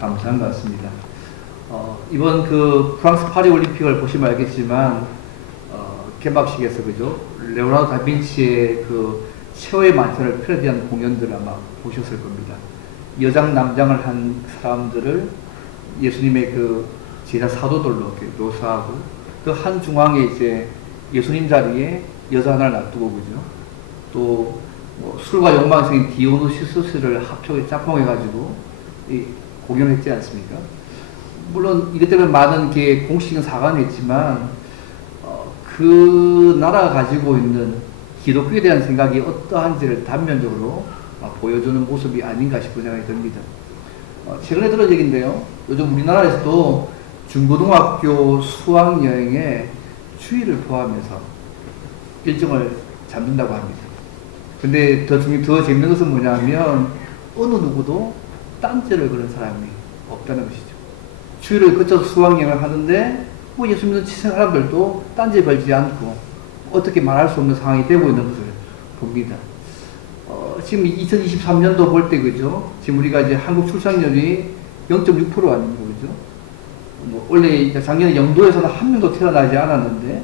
감사한 것 같습니다. 이번 그 프랑스 파리 올림픽을 보시면 알겠지만, 개막식에서 그죠? 레오나르도 다빈치의 그 최후의 만찬을 패러디한 공연들 아마 보셨을 겁니다. 여장 남장을 한 사람들을 예수님의 그 제자 사도들로 이렇게 묘사하고, 그 한 중앙에 이제 예수님 자리에 여자 하나를 놔두고 그죠? 또 뭐 술과 욕망에 생긴 디오누시스를 합쳐서 짝꿍해가지고 공연을 했지 않습니까? 물론 이것 때문에 많은 게 공식은 사과는 했지만, 그 나라가 가지고 있는 기독교에 대한 생각이 어떠한지를 단면적으로 보여주는 모습이 아닌가 싶은 생각이 듭니다. 최근에 들은 얘기인데요. 요즘 우리나라에서도 중고등학교 수학여행에 추위를 포함해서 일정을 잡는다고 합니다. 근데 더 재밌는 것은 뭐냐면, 어느 누구도 딴죄를 그런 사람이 없다는 것이죠. 추위를 거쳐서 수학여행을 하는데, 뭐 예수 믿는 사람들도 딴죄 걸지 않고 어떻게 말할 수 없는 상황이 되고 있는 것을 봅니다. 지금 2023년도 볼 때 그죠? 지금 우리가 이제 한국 출산율이 0.6% 아닙니까? 그죠? 뭐 원래 작년에 영도에서는 한 명도 태어나지 않았는데,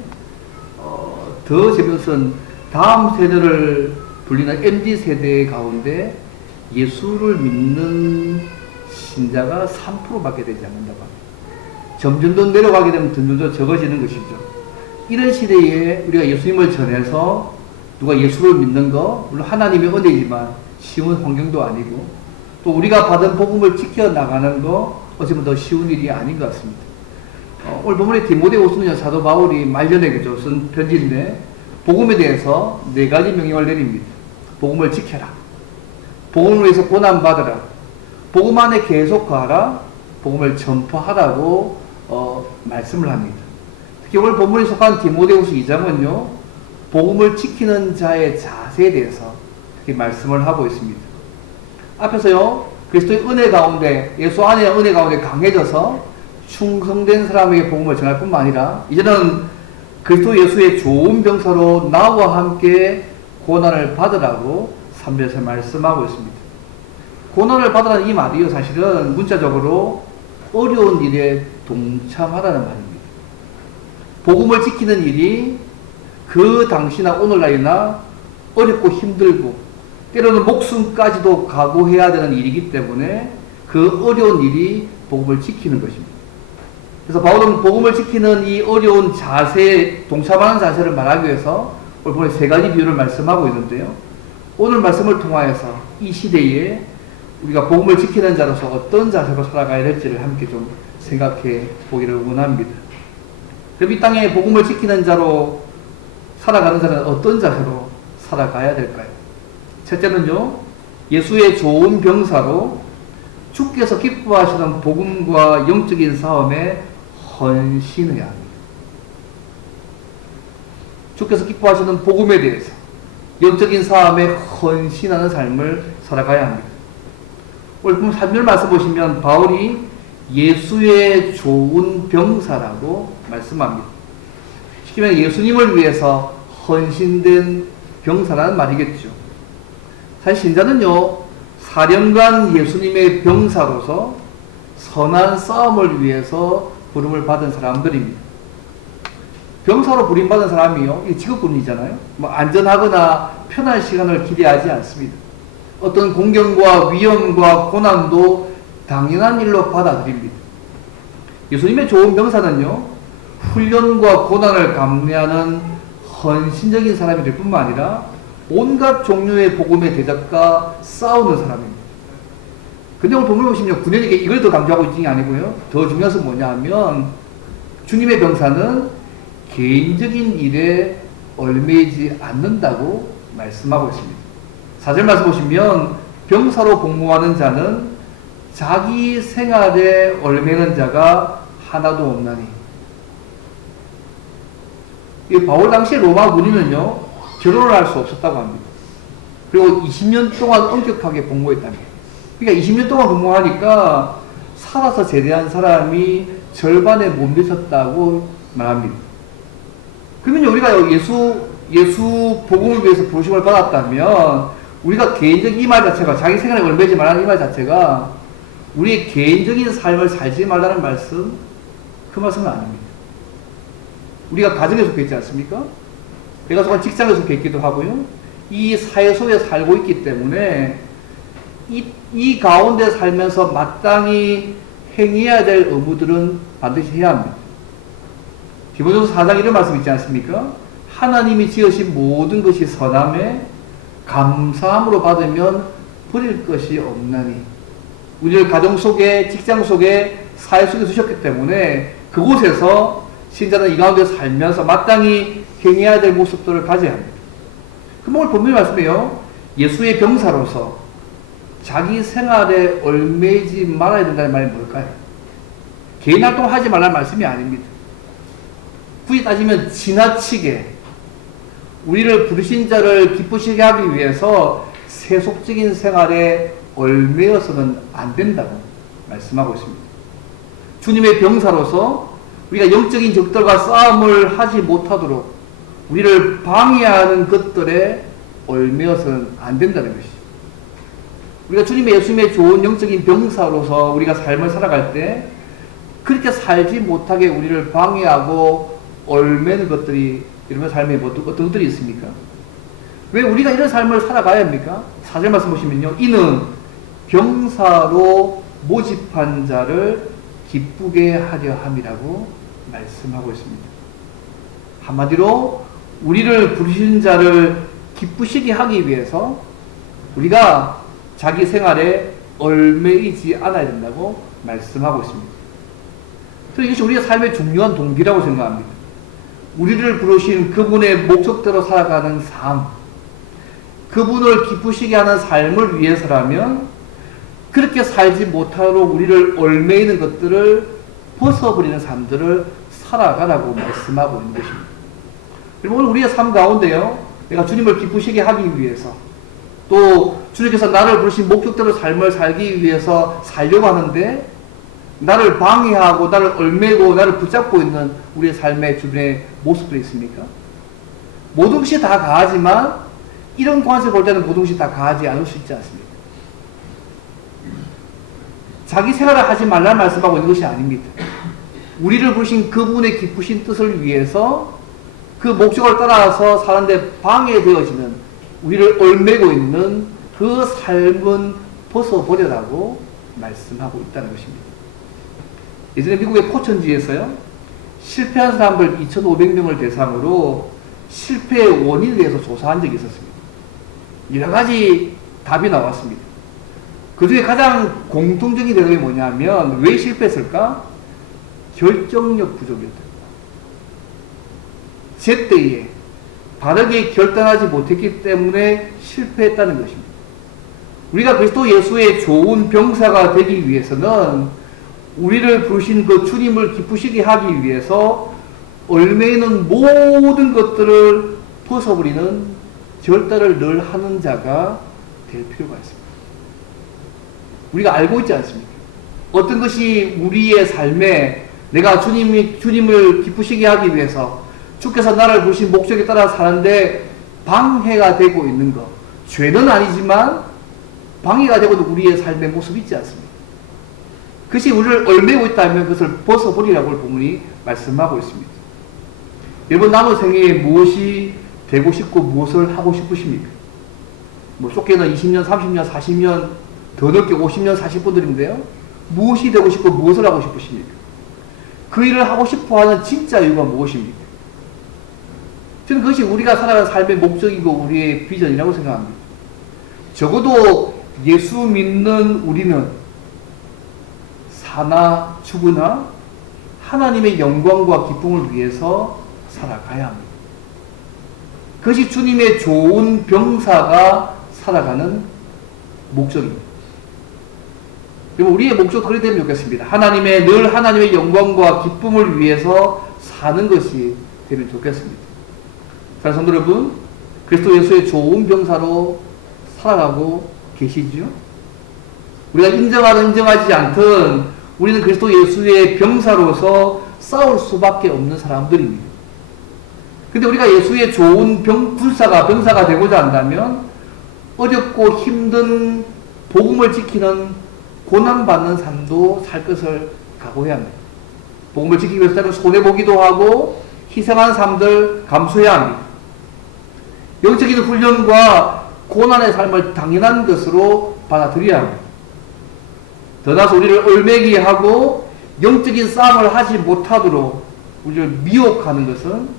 더 재밌는 것은 다음 세대를 불리는 MZ 세대 가운데 예수를 믿는 신자가 3%밖에 되지 않는다고 합니다. 점점 더 내려가게 되면 점점 더 적어지는 것이죠. 이런 시대에 우리가 예수님을 전해서 누가 예수를 믿는 거, 물론 하나님의 은혜이지만 쉬운 환경도 아니고, 또 우리가 받은 복음을 지켜나가는 거 어쩌면 더 쉬운 일이 아닌 것 같습니다. 오늘 본문에 디모데후서 사도 바울이 말년에 그죠? 쓴 편지인데, 복음에 대해서 4가지 명령을 내립니다. 복음을 지켜라. 복음을 위해서 고난받으라. 복음 안에 계속 가라. 복음을 전파하라고 말씀을 합니다. 특히 오늘 본문에 속한 디모데후서 2장은요, 복음을 지키는 자의 자세에 대해서 그렇게 말씀을 하고 있습니다. 앞에서요, 그리스도의 은혜 가운데, 예수 안의 은혜 가운데 강해져서 충성된 사람에게 복음을 전할 뿐만 아니라, 이제는 그리스도 예수의 좋은 병사로 나와 함께 고난을 받으라고 3절에서 말씀하고 있습니다. 고난을 받으라는 이 말이요, 사실은 문자적으로 어려운 일에 동참하라는 말입니다. 복음을 지키는 일이 그 당시나 오늘날이나 어렵고 힘들고 때로는 목숨까지도 각오해야 되는 일이기 때문에 그 어려운 일이 복음을 지키는 것입니다. 그래서 바울은 복음을 지키는 이 어려운 자세에 동참하는 자세를 말하기 위해서 오늘 보면 3가지 비유를 말씀하고 있는데요. 오늘 말씀을 통하여서 이 시대에 우리가 복음을 지키는 자로서 어떤 자세로 살아가야 될지를 함께 좀 생각해 보기를 원합니다. 그럼 이 땅에 복음을 지키는 자로 살아가는 자는 어떤 자세로 살아가야 될까요? 첫째는요, 예수의 좋은 병사로 주께서 기뻐하시는 복음과 영적인 싸움에 헌신해야 합니다. 주께서 기뻐하시는 복음에 대해서 영적인 싸움에 헌신하는 삶을 살아가야 합니다. 오늘 3절 말씀 보시면 바울이 예수의 좋은 병사라고 말씀합니다. 쉽게 말해 예수님을 위해서 헌신된 병사라는 말이겠죠. 사실 신자는요, 사령관 예수님의 병사로서 선한 싸움을 위해서 부름을 받은 사람들입니다. 병사로 부름받은 사람이요, 이 직업군이잖아요. 뭐 안전하거나 편한 시간을 기대하지 않습니다. 어떤 공경과 위험과 고난도 당연한 일로 받아들입니다. 예수님의 좋은 병사는요, 훈련과 고난을 감내하는 헌신적인 사람이 될 뿐만 아니라 온갖 종류의 복음의 대적과 싸우는 사람입니다. 근데 오늘 본문을 보시면 군인에게 이걸 더 강조하고 있는 게 아니고요, 더 중요한 것은 뭐냐 하면 주님의 병사는 개인적인 일에 얽매이지 않는다고 말씀하고 있습니다. 4절 말씀 보시면 병사로 복무하는 자는 자기 생활에 얽매이는 자가 하나도 없나니. 이 바울 당시에 로마 군인은요, 결혼을 할 수 없었다고 합니다. 그리고 20년 동안 엄격하게 복무했답니다. 그러니까 20년 동안 복무하니까 살아서 제대한 사람이 절반에 못 미쳤다고 말합니다. 그러면 우리가 예수 복음을 위해서 부르심을 받았다면 우리가 개인적 이 말 자체가, 자기 생활에 얽매이지 말라는 이 말 자체가 우리의 개인적인 삶을 살지 말라는 말씀, 그 말씀은 아닙니다. 우리가 가정에 속해 있지 않습니까? 내가 속한 직장에 속해 있기도 하고요. 이 사회 속에 살고 있기 때문에 이 가운데 살면서 마땅히 행해야 될 의무들은 반드시 해야 합니다. 디모데후서 4장 이런 말씀 있지 않습니까? 하나님이 지으신 모든 것이 선함에 감사함으로 받으면 버릴 것이 없나니. 우리를 가정 속에, 직장 속에, 사회 속에 두셨기 때문에 그곳에서 신자는 이 가운데 살면서 마땅히 행해야 될 모습들을 가져야 합니다. 그럼 오늘 본문의 말씀이에요. 예수의 병사로서 자기 생활에 얽매이지 말아야 된다는 말이 뭘까요? 개인 활동하지 말라는 말씀이 아닙니다. 굳이 따지면 지나치게 우리를 부르신 자를 기쁘시게 하기 위해서 세속적인 생활에 얽매여서는 안 된다고 말씀하고 있습니다. 주님의 병사로서 우리가 영적인 적들과 싸움을 하지 못하도록 우리를 방해하는 것들에 얽매여서는 안 된다는 것이죠. 우리가 주님의 예수님의 좋은 영적인 병사로서 우리가 삶을 살아갈 때 그렇게 살지 못하게 우리를 방해하고 얽매는 것들이 이런 삶에 어떤 것들이 있습니까? 왜 우리가 이런 삶을 살아가야 합니까? 4절 말씀 보시면요. 이는 병사로 모집한 자를 기쁘게 하려 함이라고 말씀하고 있습니다. 한마디로 우리를 부르신 자를 기쁘시게 하기 위해서 우리가 자기 생활에 얽매이지 않아야 된다고 말씀하고 있습니다. 그래서 이것이 우리의 삶의 중요한 동기라고 생각합니다. 우리를 부르신 그분의 목적대로 살아가는 삶, 그분을 기쁘시게 하는 삶을 위해서라면 그렇게 살지 못하도록 우리를 얽매이는 것들을 벗어버리는 삶들을 살아가라고 말씀하고 있는 것입니다. 그리고 오늘 우리의 삶 가운데요, 내가 주님을 기쁘시게 하기 위해서 또 주님께서 나를 부르신 목적대로 삶을 살기 위해서 살려고 하는데 나를 방해하고 나를 얽매고 나를 붙잡고 있는 우리의 삶의 주변의 모습들이 있습니까? 모든 것이 다 가하지만 이런 관점에서 볼 때는 모든 것이 다 가하지 않을 수 있지 않습니까? 자기 생활을 하지 말라는 말씀하고 있는 것이 아닙니다. 우리를 부르신 그분의 기쁘신 뜻을 위해서 그 목적을 따라서 사는데 방해되어지는 우리를 얽매고 있는 그 삶은 벗어버려라고 말씀하고 있다는 것입니다. 예전에 미국의 포천지에서요, 실패한 사람들 2,500명을 대상으로 실패의 원인에 대해서 조사한 적이 있었습니다. 여러 가지 답이 나왔습니다. 그 중에 가장 공통적인 대답이 뭐냐면, 왜 실패했을까? 결정력 부족이었다. 제때에 바르게 결단하지 못했기 때문에 실패했다는 것입니다. 우리가 그리스도 예수의 좋은 병사가 되기 위해서는 우리를 부르신 그 주님을 기쁘시게 하기 위해서 얽매이는 모든 것들을 벗어버리는 결단을 늘 하는 자가 될 필요가 있습니다. 우리가 알고 있지 않습니까? 어떤 것이 우리의 삶에 내가 주님을 기쁘시게 하기 위해서 주께서 나를 부르신 목적에 따라 사는데 방해가 되고 있는 것, 죄는 아니지만 방해가 되고도 우리의 삶의 모습이 있지 않습니까? 그것이 우리를 얽매고 있다면 그것을 벗어버리라고 본문이 말씀하고 있습니다. 여러분, 남은 생애에 무엇이 되고 싶고 무엇을 하고 싶으십니까? 뭐 좁게는 20년, 30년, 40년, 더 넓게 50년 사실 분들인데요. 무엇이 되고 싶고 무엇을 하고 싶으십니까? 그 일을 하고 싶어하는 진짜 이유가 무엇입니까? 저는 그것이 우리가 살아가는 삶의 목적이고 우리의 비전이라고 생각합니다. 적어도 예수 믿는 우리는 사나 죽으나 하나님의 영광과 기쁨을 위해서 살아가야 합니다. 그것이 주님의 좋은 병사가 살아가는 목적입니다. 그리고 우리의 목적 그리 되면 좋겠습니다. 늘 하나님의 영광과 기쁨을 위해서 사는 것이 되면 좋겠습니다. 사랑하는 성도 여러분, 그리스도 예수의 좋은 병사로 살아가고 계시죠? 우리가 인정하든 인정하지 않든 우리는 그리스도 예수의 병사로서 싸울 수밖에 없는 사람들입니다. 근데 우리가 예수의 좋은 병사가 되고자 한다면 어렵고 힘든 복음을 지키는 고난받는 삶도 살 것을 각오해야 합니다. 복음을 지키기 위해서 때는 손해보기도 하고 희생하는 삶들 감수해야 합니다. 영적인 훈련과 고난의 삶을 당연한 것으로 받아들여야 합니다. 더 나아가서 우리를 얼매기 하고 영적인 싸움을 하지 못하도록 우리를 미혹하는 것은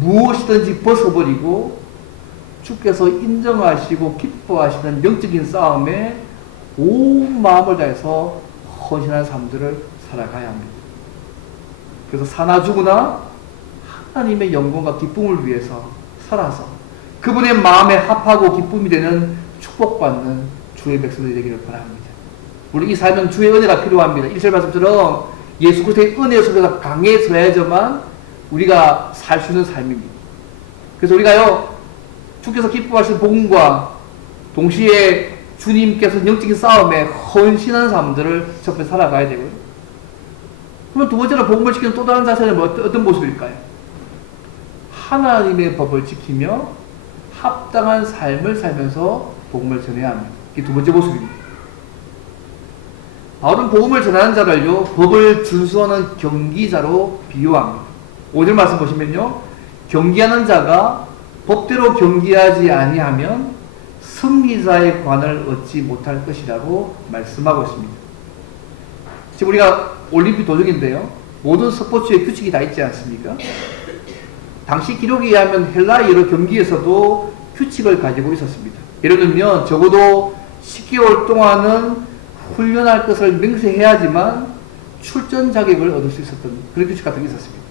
무엇이든지 벗어버리고 주께서 인정하시고 기뻐하시는 영적인 싸움에 온 마음을 다해서 헌신하는 삶들을 살아가야 합니다. 그래서 사나 죽으나 하나님의 영광과 기쁨을 위해서 살아서 그분의 마음에 합하고 기쁨이 되는 축복받는 주의 백성들이 되기를 바랍니다. 우리 이 삶은 주의 은혜가 필요합니다. 1절 말씀처럼 예수 그리스도의 은혜 속에서 강해져야지만 우리가 살 수 있는 삶입니다. 그래서 우리가요, 주께서 기뻐하시는 복음과 동시에 주님께서 영적인 싸움에 헌신하는 삶들을 접해 살아가야 되고요. 그럼 두 번째로 복음을 지키는 또 다른 자세는 어떤 모습일까요? 하나님의 법을 지키며 합당한 삶을 살면서 복음을 전해야 합니다. 이게 두 번째 모습입니다. 바울은 복음을 전하는 자를요, 법을 준수하는 경기자로 비유합니다. 5절 말씀 보시면요, 경기하는 자가 법대로 경기하지 아니하면 승리자의 관을 얻지 못할 것이라고 말씀하고 있습니다. 지금 우리가 올림픽 도적인데요, 모든 스포츠에 규칙이 다 있지 않습니까? 당시 기록에 의하면 헬라의 여러 경기에서도 규칙을 가지고 있었습니다. 예를 들면 적어도 10개월 동안은 훈련할 것을 맹세해야지만 출전 자격을 얻을 수 있었던 그런 규칙 같은 게 있었습니다.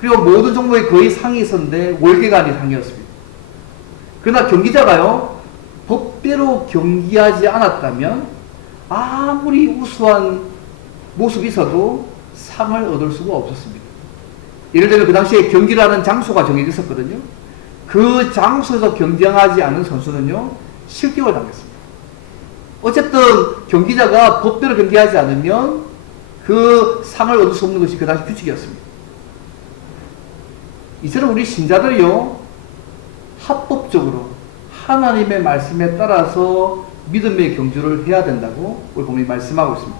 그리고 모든 종목에 거의 상이 있었는데 월계가 아닌 상이었습니다. 그러나 경기자가요, 법대로 경기하지 않았다면 아무리 우수한 모습이 있어도 상을 얻을 수가 없었습니다. 예를 들면 그 당시에 경기를 하는 장소가 정해져 있었거든요. 그 장소에서 경쟁하지 않은 선수는요, 실격을 당했습니다. 어쨌든 경기자가 법대로 경기하지 않으면 그 상을 얻을 수 없는 것이 그 당시 규칙이었습니다. 이처럼 우리 신자들이요, 합법적으로 하나님의 말씀에 따라서 믿음의 경주를 해야 된다고 우리 본문이 말씀하고 있습니다.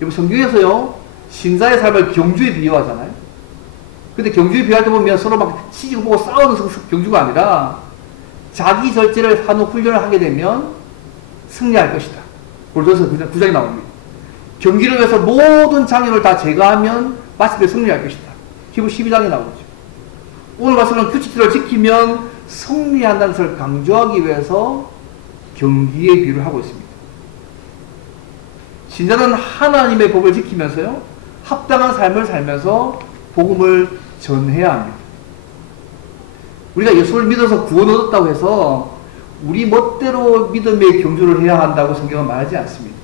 여러분, 성경에서요, 신자의 삶을 경주에 비유하잖아요. 근데 경주에 비유할 때 보면 서로 막 치지고 보고 싸우는 경주가 아니라 자기 절제를 하는 훈련을 하게 되면 승리할 것이다. 골로새 9장에 나옵니다. 경기를 위해서 모든 장애를 다 제거하면 마침내 승리할 것이다. 히브리 12장에 나오죠. 오늘 말씀은 규칙들을 지키면 승리한다는 것을 강조하기 위해서 경기의 비유를 하고 있습니다. 신자는 하나님의 법을 지키면서요, 합당한 삶을 살면서 복음을 전해야 합니다. 우리가 예수를 믿어서 구원 얻었다고 해서 우리 멋대로 믿음의 경주를 해야 한다고 성경은 말하지 않습니다.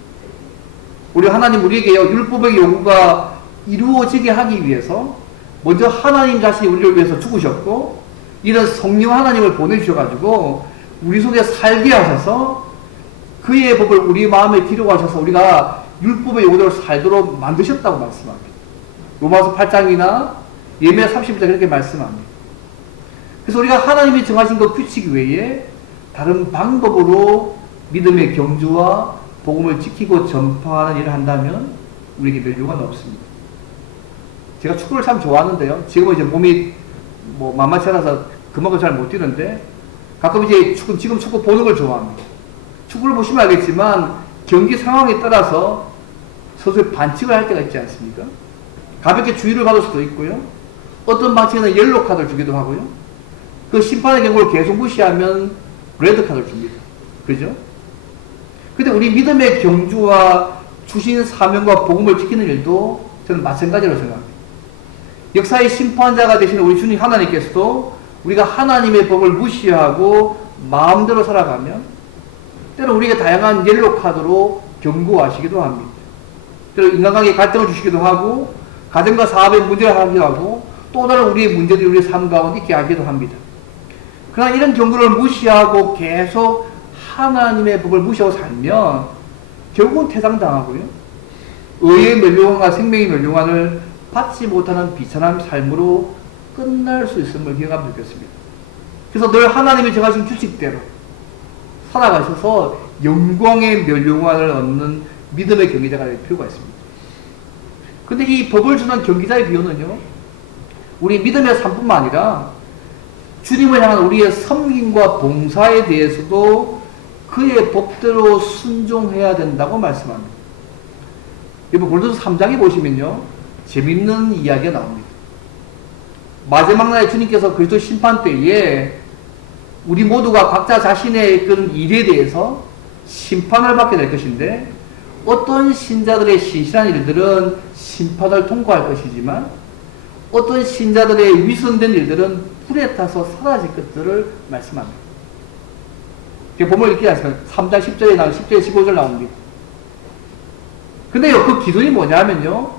우리 하나님 우리에게요, 율법의 요구가 이루어지게 하기 위해서 먼저 하나님 자신이 우리를 위해서 죽으셨고, 이런 성령 하나님을 보내주셔가지고 우리 속에 살게 하셔서 그의 법을 우리 마음에 기록하셔서 우리가 율법의 요구대로 살도록 만드셨다고 말씀합니다. 로마서 8장이나 예레미야 30장 그렇게 말씀합니다. 그래서 우리가 하나님이 정하신 그 규칙 외에 다른 방법으로 믿음의 경주와 복음을 지키고 전파하는 일을 한다면 우리에게 멸류가 없습니다. 제가 축구를 참 좋아하는데요. 지금은 이제 몸이 만만치 않아서 그만큼 잘 못 뛰는데 가끔 이제 지금 축구 보는 걸 좋아합니다. 축구를 보시면 알겠지만 경기 상황에 따라서 선수의 반칙을 할 때가 있지 않습니까? 가볍게 주의를 받을 수도 있고요. 어떤 반칙에는 옐로우 카드를 주기도 하고요. 그 심판의 경고를 계속 무시하면 레드 카드를 줍니다. 그죠? 근데 우리 믿음의 경주와 주신 사명과 복음을 지키는 일도 저는 마찬가지로 생각합니다. 역사의 심판자가 되시는 우리 주님 하나님께서도 우리가 하나님의 법을 무시하고 마음대로 살아가면 때로 우리에게 다양한 옐로우 카드로 경고하시기도 합니다. 때로 인간관계에 갈등을 주시기도 하고 가정과 사업에 문제를 하기도 하고 또 다른 우리의 문제들이 우리의 삶 가운데 있게 하기도 합니다. 그러나 이런 경고를 무시하고 계속 하나님의 법을 무시하고 살면 결국은 퇴장당하고요, 의의 멸류관과 생명의 멸류관을 받지 못하는 비천한 삶으로 끝날 수 있음을 기억하면 좋겠습니다. 그래서 늘 하나님이 정하신 규칙대로 살아가셔서 영광의 멸류관을 얻는 믿음의 경기자가 될 필요가 있습니다. 근데 이 법을 주는 경기자의 비유는요, 우리 믿음의 삶뿐만 아니라 주님을 향한 우리의 섬김과 봉사에 대해서도 그의 법대로 순종해야 된다고 말씀합니다. 여러분, 고린도서 3장에 보시면요, 재밌는 이야기가 나옵니다. 마지막 날에 주님께서 그리스도 심판 때에 우리 모두가 각자 자신의 그런 일에 대해서 심판을 받게 될 것인데, 어떤 신자들의 신실한 일들은 심판을 통과할 것이지만 어떤 신자들의 위선된 일들은 불에 타서 사라질 것들을 말씀합니다. 보면 이렇게 하시면 3장 10절에 나오고 10절에 15절 나옵니다. 근데요, 그 기준이 뭐냐면요,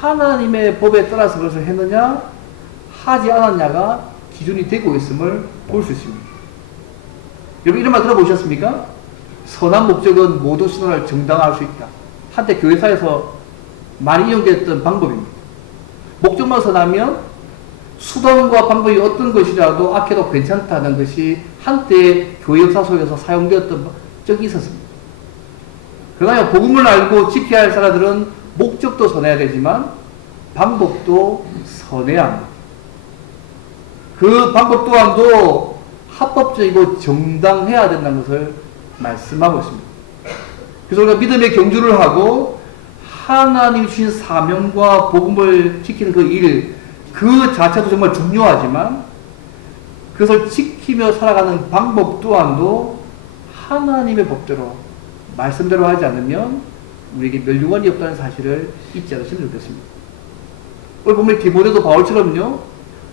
하나님의 법에 따라서 그것을 했느냐 하지 않았냐가 기준이 되고 있음을 볼 수 있습니다. 여러분, 이런 말 들어보셨습니까? 선한 목적은 모든 수단을 정당화할 수 있다. 한때 교회사에서 많이 이용됐던 방법입니다. 목적만 선하면 수단과 방법이 어떤 것이라도 악해도 괜찮다는 것이 한때 교회 역사 속에서 사용되었던 적이 있었습니다. 그러나 복음을 알고 지켜야 할 사람들은 목적도 선해야 되지만 방법도 선해야 합니다. 그 방법 또한도 합법적이고 정당해야 된다는 것을 말씀하고 있습니다. 그래서 우리가 믿음의 경주를 하고 하나님이 주신 사명과 복음을 지키는 그 일, 그 자체도 정말 중요하지만 그것을 지키며 살아가는 방법 또한도 하나님의 법대로, 말씀대로 하지 않으면 우리에게 멸류관이 없다는 사실을 잊지 않으시면 좋겠습니다. 오늘 보면 디모데도 바울처럼요,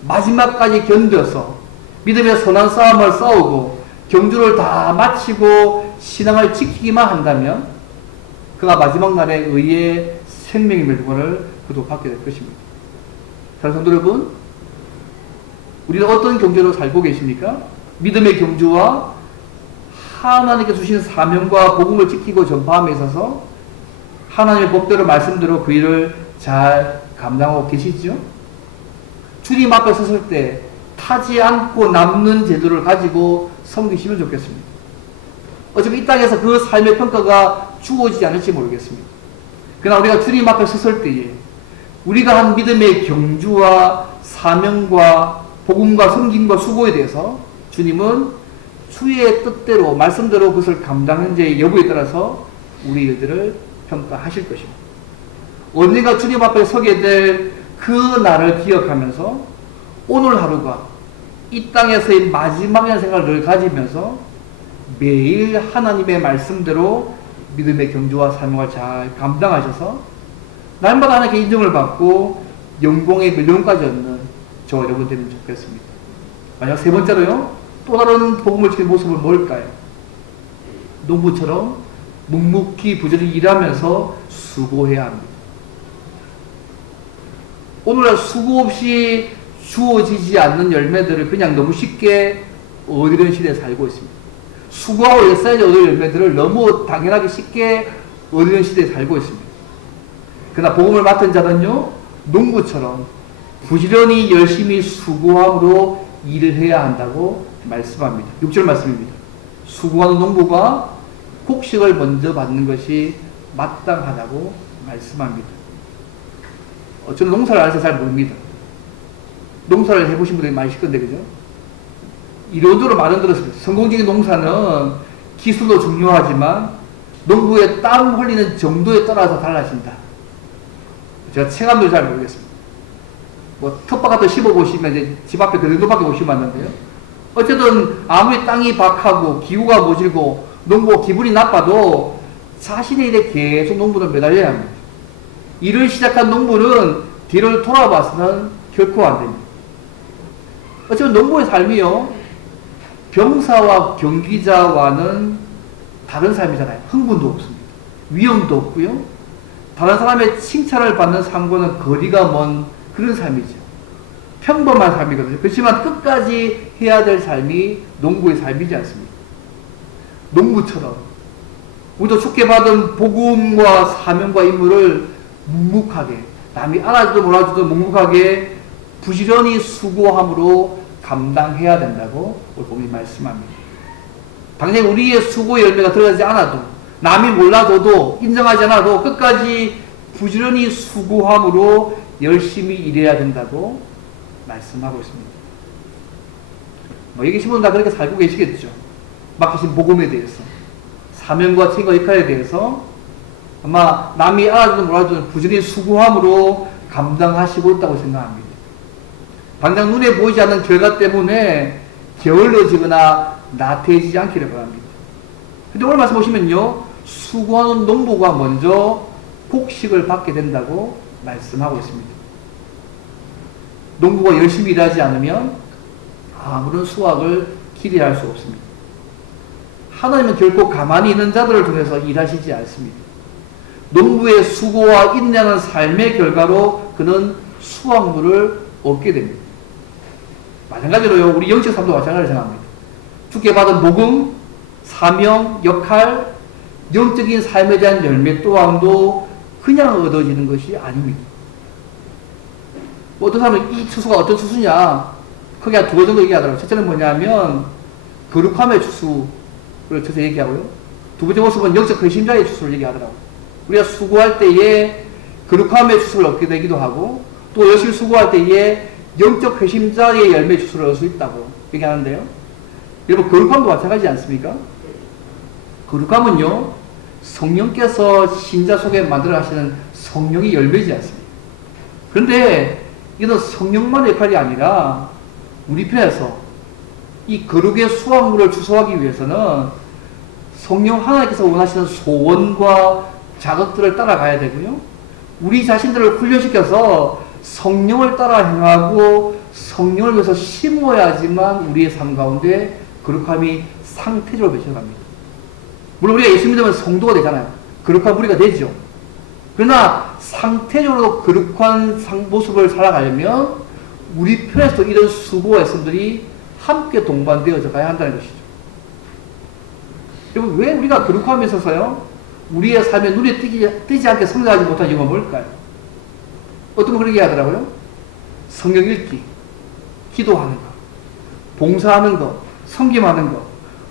마지막까지 견뎌서 믿음의 선한 싸움을 싸우고 경주를 다 마치고 신앙을 지키기만 한다면 그가 마지막 날에 의의 생명의 멸류관을 그도 받게 될 것입니다. 사랑하는 성도 여러분, 우리는 어떤 경주로 살고 계십니까? 믿음의 경주와 하나님께 주신 사명과 복음을 지키고 전파함에 있어서 하나님의 법대로 말씀대로 그 일을 잘 감당하고 계시죠? 주님 앞에 섰을 때 타지 않고 남는 제도를 가지고 섬기시면 좋겠습니다. 어차피 이 땅에서 그 삶의 평가가 주어지지 않을지 모르겠습니다. 그러나 우리가 주님 앞에 섰을 때에 우리가 한 믿음의 경주와 사명과 복음과 섬김과 수고에 대해서 주님은 주의 뜻대로 말씀대로 그것을 감당하는지의 여부에 따라서 우리 일들을 평가하실 것입니다. 언젠가 주님 앞에 서게 될 그 날을 기억하면서 오늘 하루가 이 땅에서의 마지막이라는 생각을 가지면서 매일 하나님의 말씀대로 믿음의 경주와 사명을 잘 감당하셔서 날마다 하나님께 인정을 받고 영광의 멸류관까지 얻는 저와 여러분 되면 좋겠습니다. 만약 세 번째로요, 또 다른 복음을 지키는 모습은 뭘까요? 농부처럼 묵묵히 부지런히 일하면서 수고해야 합니다. 오늘날 수고 없이 주어지지 않는 열매들을 그냥 너무 쉽게 얻으려는 시대에 살고 있습니다. 수고하고 애써야지 얻을 열매들을 너무 당연하게 쉽게 얻으려는 시대에 살고 있습니다. 그러나 복음을 맡은 자는요, 농부처럼 부지런히 열심히 수고함으로 일을 해야 한다고 말씀합니다. 6절 말씀입니다. 수고하는 농부가 곡식을 먼저 받는 것이 마땅하다고 말씀합니다. 저는 농사를 안 해서 잘 모릅니다. 농사를 해보신 분들이 많으실 건데, 그죠? 이론적으로 말은 들었습니다. 성공적인 농사는 기술도 중요하지만 농부의 땀 흘리는 정도에 따라서 달라진다. 제가 체감도 잘 모르겠습니다. 텃밭 같은 거 씹어보시면 이제 집 앞에 그 정도밖에 못 심었는데요. 어쨌든 아무리 땅이 박하고 기후가 모질고 농부가 기분이 나빠도 자신의 일에 계속 농부는 매달려야 합니다. 일을 시작한 농부는 뒤를 돌아봐서는 결코 안 됩니다. 어쨌든 농부의 삶이요, 병사와 경기자와는 다른 삶이잖아요. 흥분도 없습니다. 위험도 없고요. 다른 사람의 칭찬을 받는 삶과는 거리가 먼 그런 삶이죠. 평범한 삶이거든요. 그렇지만 끝까지 해야 될 삶이 농부의 삶이지 않습니까? 농부처럼 우리도 축계 받은 복음과 사명과 임무를 묵묵하게, 남이 알아주도 몰아주도 묵묵하게 부지런히 수고함으로 감당해야 된다고 오늘 본문이 말씀합니다. 당장 우리의 수고의 열매가 들어가지 않아도, 남이 몰라줘도, 인정하지 않아도 끝까지 부지런히 수고함으로 열심히 일해야 된다고 말씀하고 있습니다. 여기 계신 분은 다 그렇게 살고 계시겠죠. 맡기신 복음에 대해서, 사명과 책임과 역할에 대해서 아마 남이 알아주든 몰라주든 부지런히 수고함으로 감당하시고 있다고 생각합니다. 당장 눈에 보이지 않는 결과 때문에 게을러지거나 나태해지지 않기를 바랍니다. 근데 오늘 말씀 보시면요, 수고하는 농부가 먼저 곡식을 받게 된다고 말씀하고 있습니다. 농부가 열심히 일하지 않으면 아무런 수확을 기대할 수 없습니다. 하나님은 결코 가만히 있는 자들을 통해서 일하시지 않습니다. 농부의 수고와 인내하는 삶의 결과로 그는 수확물을 얻게 됩니다. 마찬가지로요, 우리 영적 삶도 마찬가지로 생각합니다. 주께 받은 복음, 사명, 역할, 영적인 삶에 대한 열매 또한도 그냥 얻어지는 것이 아닙니다. 어떤 사람은 이 추수가 어떤 추수냐, 크게 한 두 가지 정도 얘기하더라고요. 첫째는 뭐냐면 거룩함의 추수를 쳐서 얘기하고요. 두 번째 모습은 영적 헌신자의 추수를 얘기하더라고요. 우리가 수고할 때에 거룩함의 추수를 얻게 되기도 하고, 또 열심히 수고할 때에 영적 회심자의 열매 추수를 얻을 수 있다고 얘기하는데요. 여러분, 거룩함도 마찬가지지 않습니까? 거룩함은요, 성령께서 신자 속에 만들어 하시는 성령의 열매지 않습니까? 그런데 이건 성령만의 역할이 아니라 우리 편에서 이 거룩의 수확물을 추수하기 위해서는 성령 하나님께서 원하시는 소원과 자극들을 따라가야 되고요, 우리 자신들을 훈련시켜서 성령을 따라 행하고 성령을 위해서 심어야지만 우리의 삶 가운데 거룩함이 상태적으로 맺혀갑니다. 물론 우리가 예수 믿으면 성도가 되잖아요. 거룩한 우리가 되죠. 그러나 상태적으로 거룩한 모습을 살아가려면 우리 편에서도 이런 수고와 애씀들이 함께 동반되어져 가야 한다는 것이죠. 여러분, 왜 우리가 거룩함에 있어서요, 우리의 삶에 눈에 띄지 않게 성장하지 못한 이유가 뭘까요? 어떤 분 그렇게 하더라고요. 성경 읽기, 기도하는 것, 봉사하는 것, 섬김하는 것,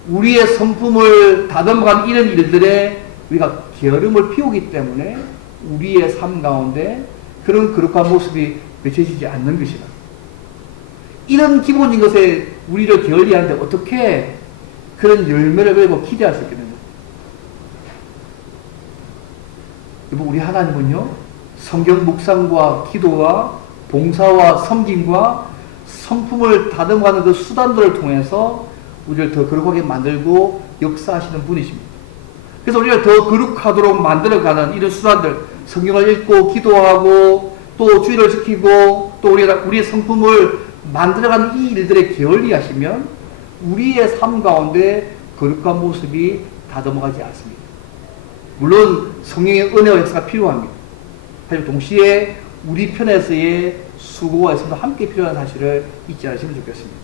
우리의 성품을 다듬어가는 이런 일들에 우리가 게으름을 피우기 때문에 우리의 삶 가운데 그런 거룩한 모습이 맺혀지지 않는 것이다. 이런 기본인 것에 우리를 게을리하는데 어떻게 그런 열매를 맺고 기대할 수 있겠는가? 여러분, 우리 하나님은요, 성경 묵상과 기도와 봉사와 섬김과 성품을 다듬어가는 그 수단들을 통해서 우리를 더 거룩하게 만들고 역사하시는 분이십니다. 그래서 우리를 더 거룩하도록 만들어가는 이런 수단들, 성경을 읽고 기도하고 또 주의를 지키고 또 우리의 성품을 만들어가는 이 일들에 게을리하시면 우리의 삶 가운데 거룩한 모습이 다듬어가지 않습니다. 물론 성령의 은혜와 역사가 필요합니다. 하지만 동시에 우리 편에서의 수고와 애씀도 함께 필요한 사실을 잊지 않으시면 좋겠습니다.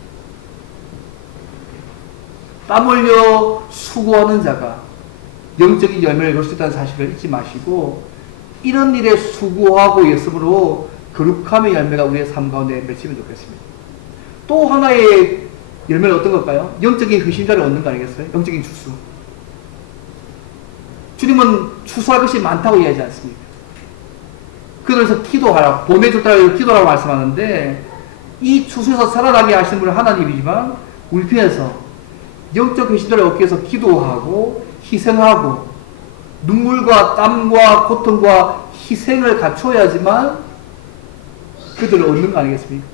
땀 흘려 수고하는 자가 영적인 열매를 얻을 수 있다는 사실을 잊지 마시고, 이런 일에 수고하고 예습으로 거룩함의 열매가 우리의 삶 가운데 맺히면 좋겠습니다. 또 하나의 열매는 어떤 걸까요? 영적인 회심자를 얻는 거 아니겠어요? 영적인 추수. 주님은 추수할 것이 많다고 이야기하지 않습니까? 그래서 기도하라, 보내줬다고 기도하라고 말씀하는데, 이 추수에서 살아나게 하시는 분은 하나님이지만 우리 편에서 영적 회심자를 얻기 위해서 기도하고 희생하고 눈물과 땀과 고통과 희생을 갖춰야지만 그들을 얻는 거 아니겠습니까?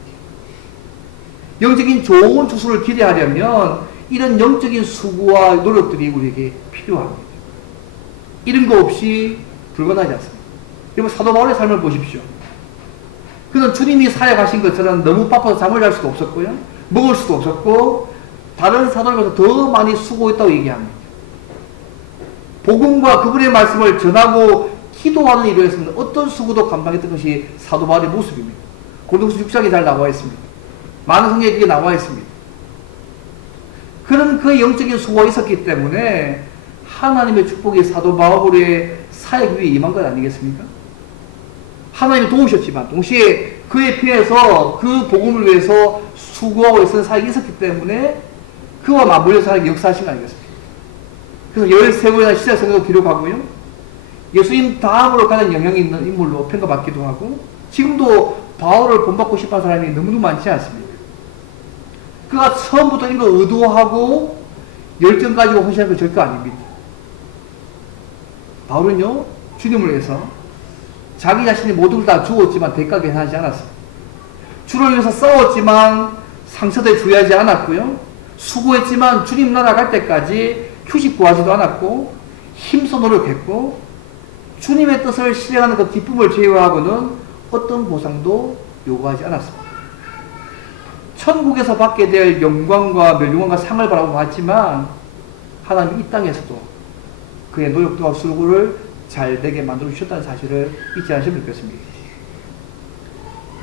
영적인 좋은 추수를 기대하려면 이런 영적인 수고와 노력들이 우리에게 필요합니다. 이런 거 없이 불가능하지 않습니다. 여러분, 사도 바울의 삶을 보십시오. 그는 주님이 사역하신 것처럼 너무 바빠서 잠을 잘 수도 없었고요, 먹을 수도 없었고, 다른 사도들보다 더 많이 수고했다고 얘기합니다. 복음과 그분의 말씀을 전하고 기도하는 일을 했습니다. 어떤 수고도 감당했던 것이 사도 바울의 모습입니다. 고린도후서 6장에 잘 나와 있습니다. 많은 성경에 그게 나와 있습니다. 그런 그 영적인 수고가 있었기 때문에 하나님의 축복이 사도 바울의 사역 위에 임한 것 아니겠습니까? 하나님이 도우셨지만 동시에 그의 피해서 그 복음을 위해서 수고하고 있었던 사역이 있었기 때문에 그와 맞물려 사역이 역사하신 거 아니겠습니까? 그래서 13권이나 시작성경을 기록하고요. 예수님 다음으로 가장 영향이 있는 인물로 평가받기도 하고, 지금도 바울을 본받고 싶어하는 사람이 너무너무 많지 않습니까? 그가 처음부터 이거 의도하고 열정 가지고 헌신한 건 절대 아닙니다. 바울은요, 주님을 위해서 자기 자신의 모든 걸 다 주었지만 대가 계산하지 않았습니다. 주를 위해서 싸웠지만 상처들 주의하지 않았고요. 수고했지만 주님 나라 갈 때까지 휴식 구하지도 않았고, 힘써 노력했고, 주님의 뜻을 실행하는 그 기쁨을 제외하고는 어떤 보상도 요구하지 않았습니다. 천국에서 받게 될 영광과 멸망과 상을 바라보았지만 하나님 이 땅에서도 그의 노력과 수고를 잘 되게 만들어 주셨다는 사실을 잊지 않으시면 좋겠습니다.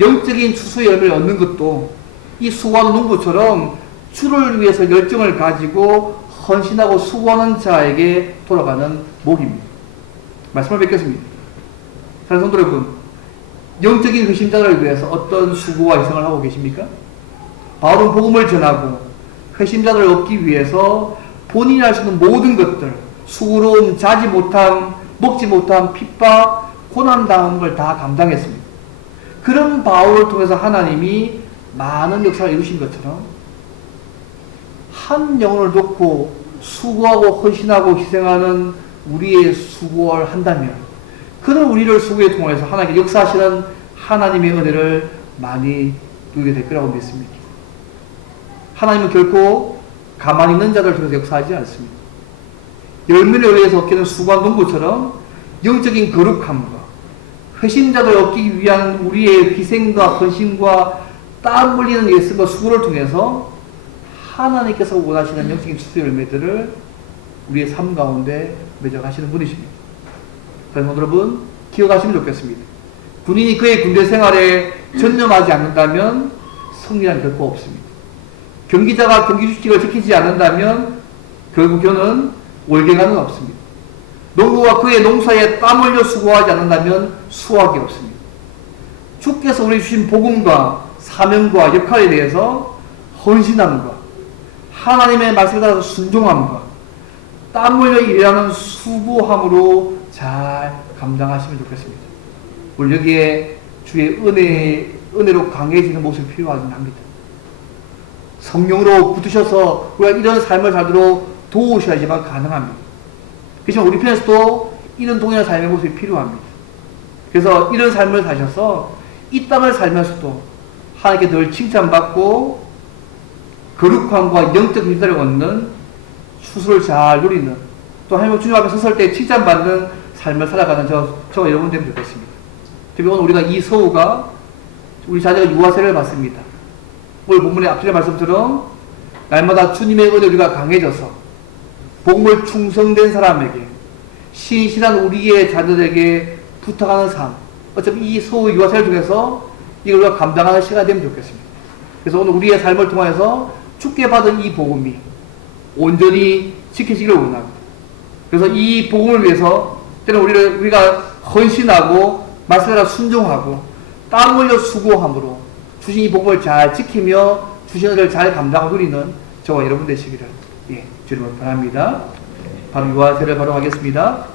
영적인 추수의 열매를 얻는 것도 이 수고하는 농부처럼 주를 위해서 열정을 가지고 헌신하고 수고하는 자에게 돌아가는 복입니다. 말씀을 뵙겠습니다. 사랑하는 성도 여러분, 영적인 회심자를 위해서 어떤 수고와 희생을 하고 계십니까? 바울은 복음을 전하고 회심자들을 얻기 위해서 본인이 할 수 있는 모든 것들, 수고로움, 자지 못함, 먹지 못함, 핍박, 고난당한 걸 다 감당했습니다. 그런 바울을 통해서 하나님이 많은 역사를 이루신 것처럼 한 영혼을 놓고 수고하고 헌신하고 희생하는 우리의 수고를 한다면, 그런 우리를 수고에 통해서 하나님께 역사하시는 하나님의 은혜를 많이 누리게 될 거라고 믿습니다. 하나님은 결코 가만히 있는 자들을 통해서 역사하지 않습니다. 열매를 위해서 얻게 된 수고한 농부처럼 영적인 거룩함과 회심자들을 얻기 위한 우리의 희생과 헌신과 땀 흘리는 예술과 수고를 통해서 하나님께서 원하시는 영적인 추수의 열매들을 우리의 삶 가운데 맺어가시는 분이십니다. 그래서 여러분 기억하시면 좋겠습니다. 군인이 그의 군대 생활에 전념하지 않는다면 승리란 결코 없습니다. 경기자가 경기 규칙을 지키지 않는다면 결국 그는 월계관은 없습니다. 농부가 그의 농사에 땀 흘려 수고하지 않는다면 수확이 없습니다. 주께서 우리 주신 복음과 사명과 역할에 대해서 헌신함과 하나님의 말씀에 따라서 순종함과 땀 흘려 일하는 수고함으로 잘 감당하시면 좋겠습니다. 우리 여기에 주의 은혜로 강해지는 모습이 필요하긴 합니다. 성령으로 붙으셔서 우리가 이런 삶을 살도록 도우셔야지만 가능합니다. 그렇지만 우리 편에서도 이런 동일한 삶의 모습이 필요합니다. 그래서 이런 삶을 사셔서 이 땅을 살면서도 하나님께 늘 칭찬받고 거룩함과 영적 힘들을 얻는 추수를 잘 누리는, 또 하나님 주님 앞에 섰을 때 칭찬받는 삶을 살아가는 저와 여러분 되면 좋겠습니다. 특히 오늘 우리가 이 서우가 우리 자녀가 유아세를 받습니다. 오늘 본문의 앞전의 말씀처럼 날마다 주님의 은혜 우리가 강해져서 복음을 충성된 사람에게, 신실한 우리의 자녀들에게 부탁하는 삶, 어차피 이 서우 유아세를 통해서 이걸 우리가 감당하는 시간이 되면 좋겠습니다. 그래서 오늘 우리의 삶을 통해서 주께 받은 이 복음이 온전히 지켜지기를 원합니다. 그래서 이 복음을 위해서 때는 우리가 헌신하고 말씀에 따라 순종하고 땀 흘려 수고함으로 주신 이 복음을 잘 지키며 주신 일을 잘 감당하고 누리는 저와 여러분 되시기를 주님을 바랍니다. 바로 유아세를 바로 하겠습니다.